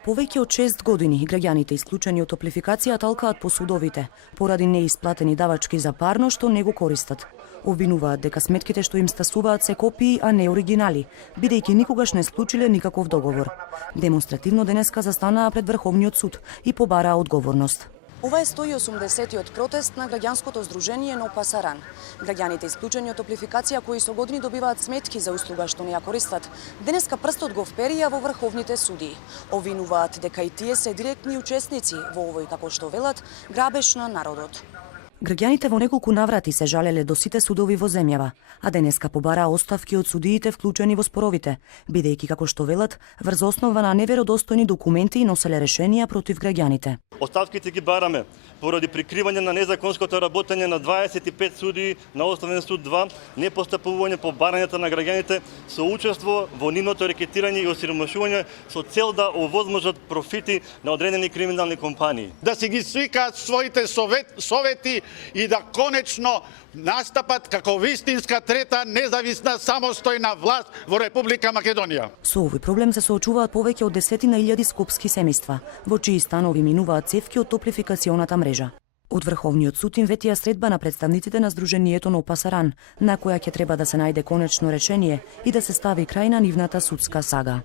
Повеќе од 6 години граѓаните исклучени од топлификација талкаат по судовите поради неисплатени давачки за парно што не го користат. Обвинуваат дека сметките што им стасуваат се копии, а не оригинали, бидејќи никогаш не склучиле никаков договор. Демонстративно денеска застанаа пред Врховниот суд и побараа одговорност. Ова е 180-тиот протест на граѓанското здружение Но Пасаран. Граѓаните исклучени од топлификација кои со години добиваат сметки за услуга што не ја користат, денеска прстот го вперија во врховните суди. Обвинуваат дека и тие се директни учесници во овој, како што велат, грабеж на народот. Граѓаните во неколку наврати се жалеле до сите судови во земјава, а денеска побараа оставки од судиите вклучени во споровите, бидејќи, како што велат, врз основа на неверодостојни документи носеле решенија против граѓаните. Оставките ги бараме поради прикривање на незаконското работење на 25 судии на Основен суд 2, непостапување по барањата на граѓаните со учество во нивното рекетирање и осиромашување со цел да овозможат профити на одредени криминални компании. Да си ги свикаат своите совети и да конечно настапат како вистинска трета независна самостојна власт во Република Македонија. Со овој проблем се соочуваат повеќе од 10.000 скопски семејства, во чии станови минуваат цевки од топлификационата мрежа. Од Врховниот суд им ветија средба на представниците на Здруженијето Но Пасаран, на која ќе треба да се најде конечно решение и да се стави крај на нивната судска сага.